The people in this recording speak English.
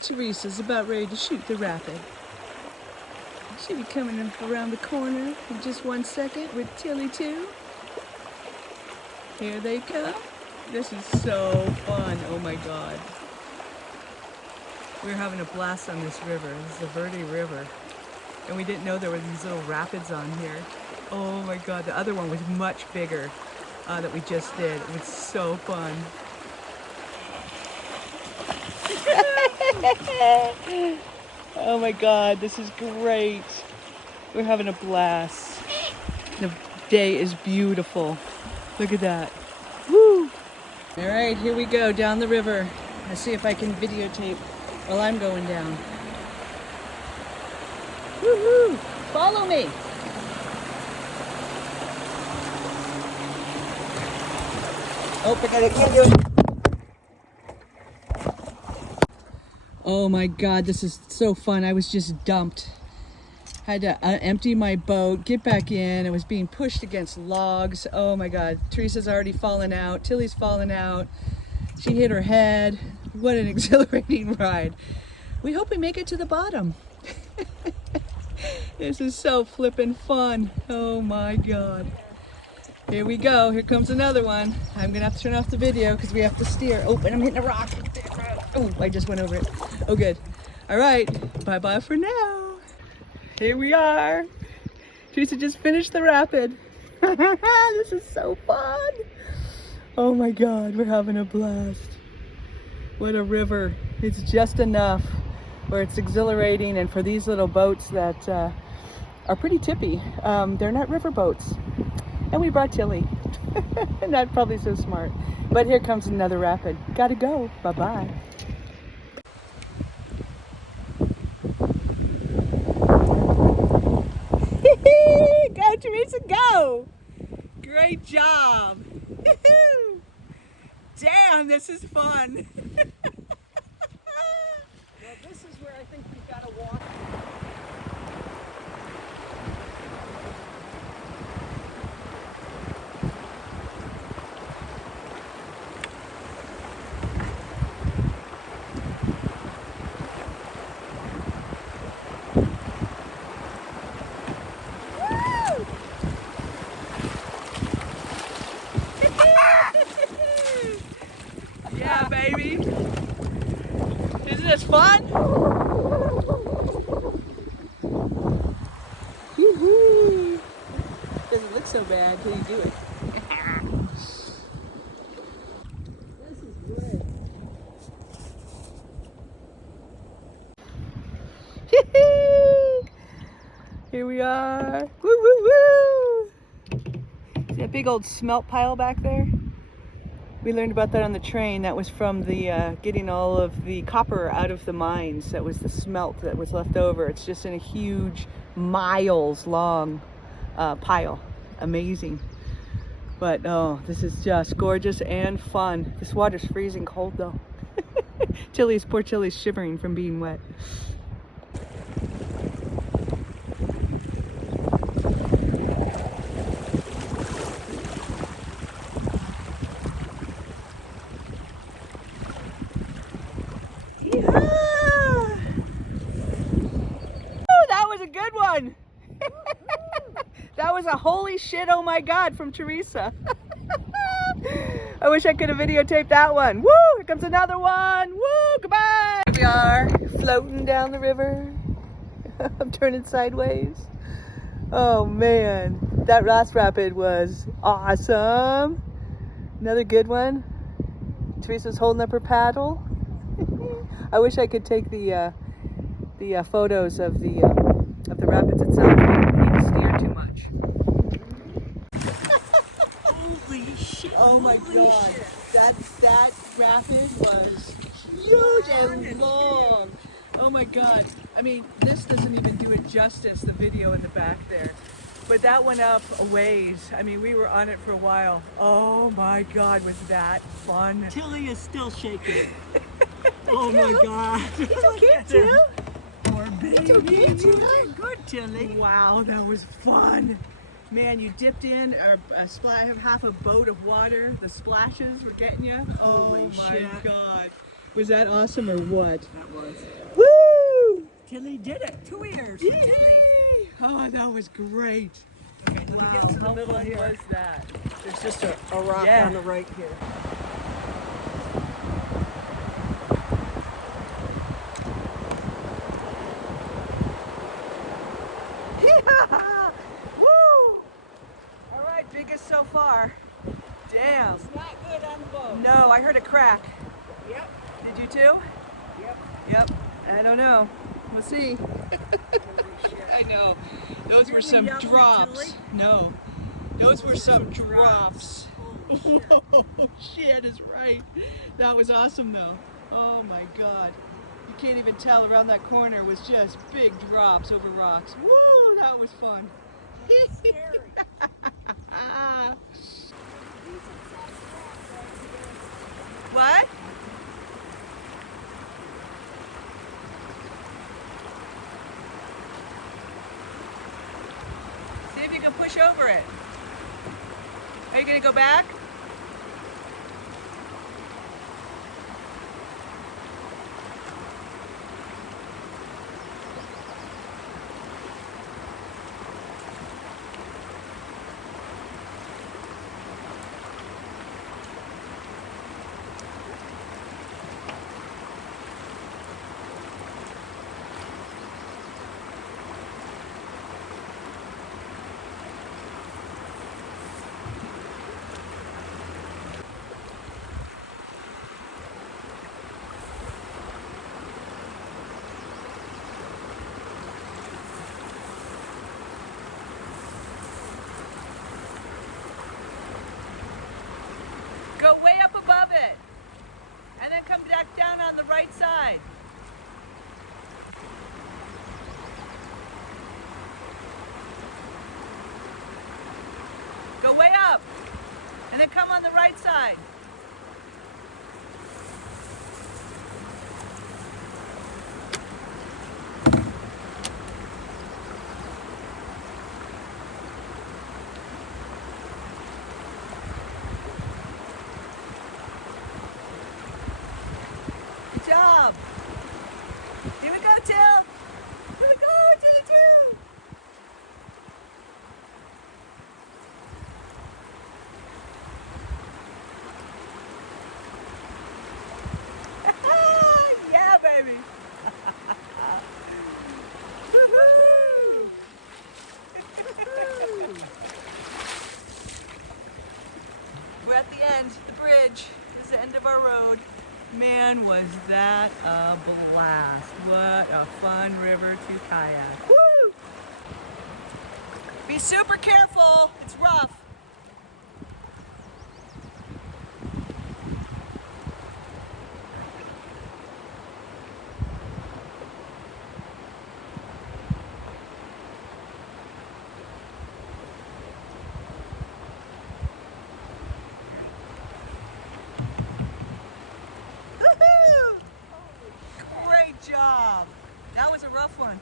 Teresa's about ready to shoot the rapid. She'll be coming around the corner in just 1 second with Tilly too. Here they come. This is so fun. Oh my God. We're having a blast on this river. This is the Verde River. And we didn't know there were these little rapids on here. Oh my God. The other one was much bigger that we just did. It was so fun. Oh my God, this is great. We're having a blast. The day is beautiful. Look at that. Woo! All right, here we go down the river. Let's see if I can videotape while I'm going down. Woohoo! Follow me. Oh, forget it, can't do it. Oh my God, this is so fun. I was just dumped. Had to empty my boat, get back in. I was being pushed against logs. Oh my God, Teresa's already fallen out. Tilly's fallen out. She hit her head. What an exhilarating ride. We hope we make it to the bottom. This is so flippin' fun. Oh my God. Here we go. Here comes another one. I'm gonna have to turn off the video because we have to steer. Oh, and I'm hitting a rock. Oh, I just went over it. Oh, good. All right. Bye-bye for now. Here we are. Teresa just finished the rapid. This is so fun. Oh my God, we're having a blast. What a river. It's just enough where it's exhilarating, and for these little boats that are pretty tippy, they're not river boats. And we brought Tilly. Not probably so smart. But here comes another rapid. Gotta go. Bye-bye. Go, Teresa, go! Great job. Damn, this is fun. Well, this is where I think we've got to walk. Yeah, baby. Isn't this fun? Doesn't look so bad until you do it. This is great. Here we are. Woo, woo, woo. See that big old smelt pile back there? We learned about that on the train. That was from the getting all of the copper out of the mines. That was the smelt that was left over. It's just in a huge, miles long pile. Amazing. But oh, this is just gorgeous and fun. This water's freezing cold though. Poor Tilly's shivering from being wet. Good one. That was a holy shit, oh my God, from Teresa. I wish I could have videotaped that one. Woo, here comes another one. Woo, goodbye. Here we are floating down the river. I'm turning sideways. Oh man, that last rapid was awesome. Another good one. Teresa's holding up her paddle. I wish I could take the photos of the rapids itself, but we need to steer too much. Holy shit. Oh my God. That rapid was huge and long. Oh my God. I mean, this doesn't even do it justice, the video in the back there. But that went up a ways. I mean, we were on it for a while. Oh my God, was that fun. Tilly is still shaking. Oh my God. It's okay, Jill. It's okay, Jill. Good, Tilly. Wow, that was fun. Man, you dipped in half a boat of water. The splashes were getting you. Oh Holy my shit. God. Was that awesome or what? That was. Woo! Tilly did it. 2 years. Yee-hee! Oh, that was great. Okay, let me Wow, get to the how middle fun here. was that? There's just a rock Yeah. on the right here. Yeah! Woo! All right, biggest so far. Damn. It's not good on the boat. No, I heard a crack. Yep. Did you too? Yep. Yep. I don't know. We'll see. I know. Those were Really some yellow, drops. Tilly? No. Those were some drops. Whoa, shit is right. That was awesome though. Oh my God. You can't even tell around that corner was just big drops over rocks. Woo, that was fun. Scary. What? See if you can push over it. Are you gonna go back? Go way up above it. And then come back down on the right side. Go way up. And then come on the right side. Good job. Here we go, Till. Here we go, Tilly too. Yeah, baby. Woohoo! We're at the end, the bridge. This is the end of our road. Man, was that a blast. What a fun river to kayak. Woo! Be super careful, it's rough. Woohoo! Great job. That was a rough one.